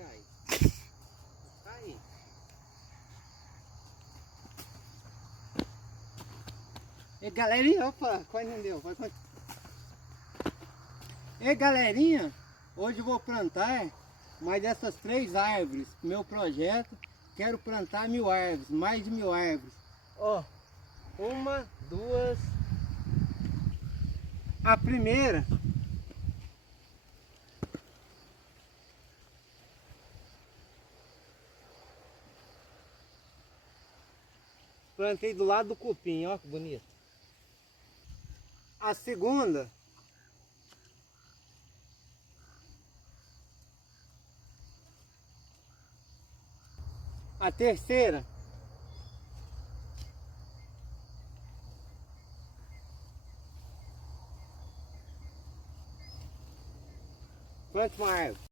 cair. Cair. E galerinha, opa, quase não deu. E galerinha, hoje eu vou plantar mais dessas 3 árvores. Meu projeto, quero plantar 1000 árvores, mais de 1000 árvores. Ó, 1, 2. A primeira plantei do lado do cupim, ó que bonito. A segunda a terceira plante uma árvore.